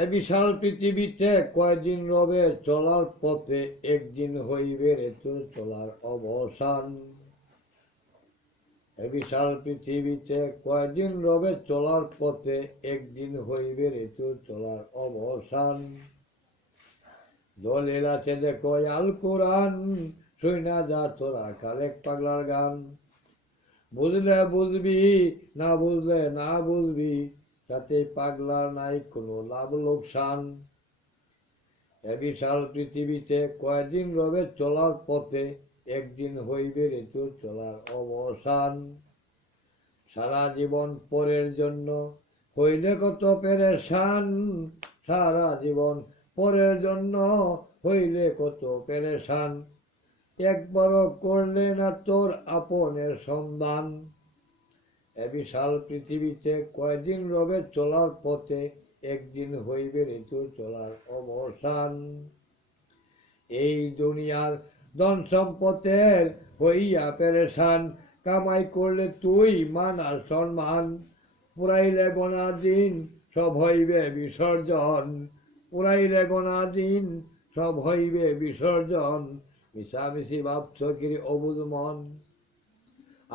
এ বিশাল পৃথিবীতে কয়দিন রবে চলার পথে, একদিন হইবে রে তোর চলার অবসান। এ বিশাল পৃথিবীতে কয়দিন রবে চলার পথে, একদিন হইবে রে তোর চলার অবসান। দলিল আছে দেখো আল কোরআন, শুইনা যা তোরা কালেক পাগলার গান। বুঝলে বুঝবি, না বুঝলে না বুঝবি, তাতে পাগলার নাই কোনো লাভ লোকসান। এ বিশাল পৃথিবীতে কয়দিন রবে চলার পথে, একদিন হইবে রে তোর চলার অবসান। সারা জীবন পরের জন্য হইলে কত পেরেশান, সারা জীবন পরের জন্য হইলে কত পেরেশান। একবারও করলে না তোর আপনের সন্ধান। এ বিশাল পৃথিবীতে কয়দিন রবে চলার পথে, একদিন হইবে রে তোর চলার অবসান। এই দুনিয়ার ধন সম্পদের হইয়া পেরেশান, কামাই করলে তুই মান আর সম্মান। পুরাইলে গোনা দিন সব হইবে বিসর্জন, পুরাইলে গোনা দিন সব হইবে বিসর্জন। মিশামিশি ভাবছ কি অবুধ মন,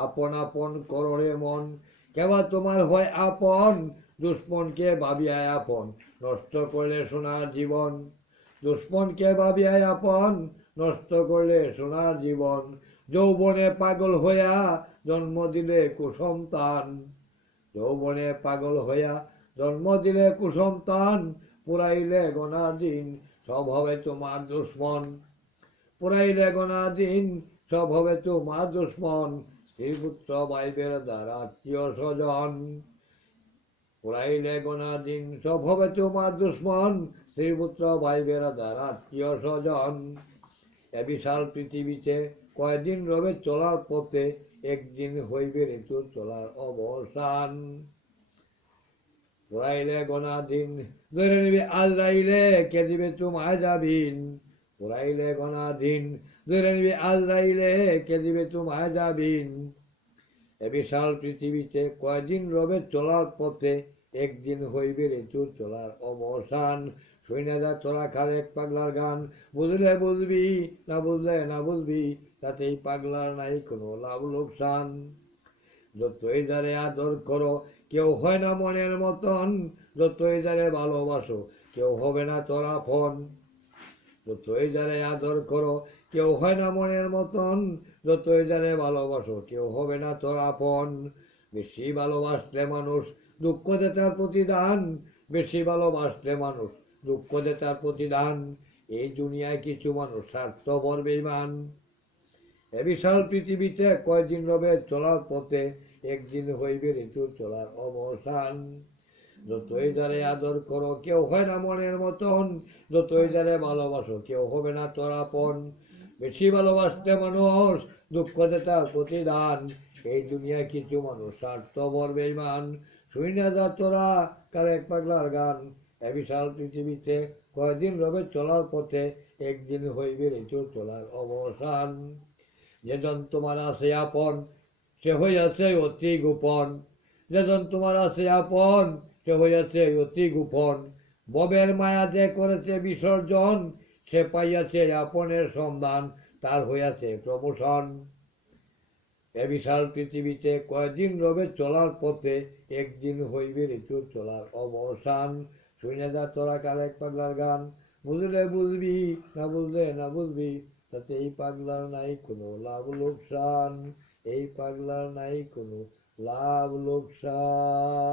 আপন আপন কররে মন, কেবা তোমার হয় আপন। দুশ্মনকে ভাবিয়ায় আপন, নষ্ট করলে সোনার জীবন। দুশ্মনকে ভাবিয়ায় আপন, নষ্ট করলে সোনার জীবন। যৌবনে পাগল হইয়া জন্ম দিলে কুসন্তান, যৌবনে পাগল হইয়া জন্ম দিলে কুসন্তান। পুরাইলে গোনা দিন সব হবে তোমার দুশ্মন, পুরাইলে গোনা দিন সব হবে তোমার দুশ্মন। স্ত্রীপুত্র ভাই বেড়াদার আত্মীয় স্বজন, পুরাইলে গোনা দিন সব হবে তোমার দুশ্মন। স্ত্রীপুত্র ভাই বেড়াদার আত্মীয় স্বজন। এ বিশাল পৃথিবীতে কয়দিন রবে চলার পথে, একদিন হইবে রে তোর চলার অবসান। পুরাইলে গোনা দিন ধরে নিবি আজরাইলে, কে দিবে তোমায় যাবিন। পুরাইলে গোনা দিন ধরে নিবি আজরাইলে, কে দিবে তোমায় যাবিন। এ বিশাল পৃথিবীতে কয়দিন রবে চলার পথে, একদিন হইবে রে তোর চলার অবসান। শুইনা যা তোরা খালেক পাগলার গান। বুঝলে বুঝবি, না বুঝলে না বুঝবি, তাতেই পাগলার নাই কোনো লাভ লোকসান। যতই যারে আদর করো কেউ হয় না মনের মতন, যতই যারে ভালোবাসো কেউ হবে না তোর আপন। যতই যারে আদর করো কেউ হয় না মনের মতন, যতই যারে ভালোবাসো কেউ হবে না তোর আপন। বেশি ভালোবাসলে মানুষ দুঃখ দে তার প্রতিদান, বেশি ভালোবাসলে মানুষ দুঃখ দে তার প্রতিদান। এই দুনিয়ায় কিছু মানুষ স্বার্থপর বেঈমান। এ বিশাল পৃথিবীতে কয়দিন রবে চলার পথে, একদিন হইবে রে তোর চলার অবসান। যতই যারে আদর করো কেউ হয় না মনের মতন, যতই যারে ভালোবাসো কেউ হবে না তোর আপন। বেশি ভালোবাসতে মানুষ দুঃখ দে তার প্রতিদান। এই দুনিয়ায় কিছু মানুষ স্বার্থপর বেঈমান। শুই না যা তোরা কালেক পাগলার গান। এ বিশাল পৃথিবীতে কয়দিন রবে চলার পথে, একদিন হইবে রে তোর চলার অবসান। যেজন তোমার আছে আপন, সে হইয়াছে অতি গোপন। যেজন তোমার আছে আপন, সে হইয়াছে অতি গোপন। ববের মায়াতে করেছে বিসর্জন, সে পাইয়াছে আপনের সন্ধান, তার হইয়াছে প্রমোশন। এ বিশাল পৃথিবীতে কয়দিন রবে চলার পথে, একদিন হইবে রে তোর চলার অবসান। শুনে যা তোরা কালেক পাগলার গান। বুঝলে বুঝবি, না বুঝলে না বুঝবি, তাতে এই পাগলার নাই কোনো লাভ লোকসান। এই পাগলার নাই কোনো লাভ লোকসান।